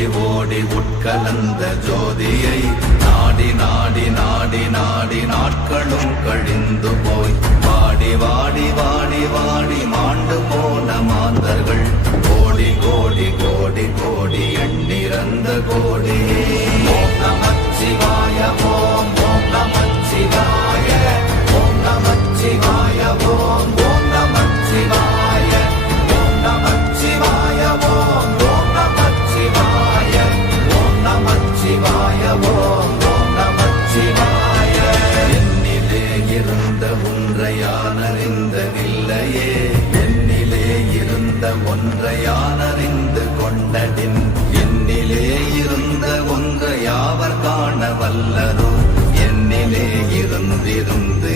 ஓடி ஓடி உட்கலந்த ஜோதியை நாடி நாடி நாடி நாடி நாட்களும் கழிந்து போய் வாடி வாடி வாடி வாடி மாண்டு போன மாந்தர்கள் கோடி கோடி கோடி கோடி எண்ணிறந்த கோடி. ஓம் நமச்சிவாய ஓம் ஓம் நமச்சிவாய ஓம் நமச்சிவாய ஓம் ஓம் நமச்சிவாய ஓம் நமச்சிவாய ஓம் ஓம் நமச்சிவாய ஓம் நமச்சிவாய ஓம் ஓம் நமச்சிவாய. என்னிலே இருந்த ஒன்றை யானறிந்ததில்லையே, என்னிலே இருந்த ஒன்றை யானறிந்து கொண்டடின், என்னிலே இருந்த ஒன்றை யாவர் காண வல்லரோ, என்னிலே இருந்திருந்து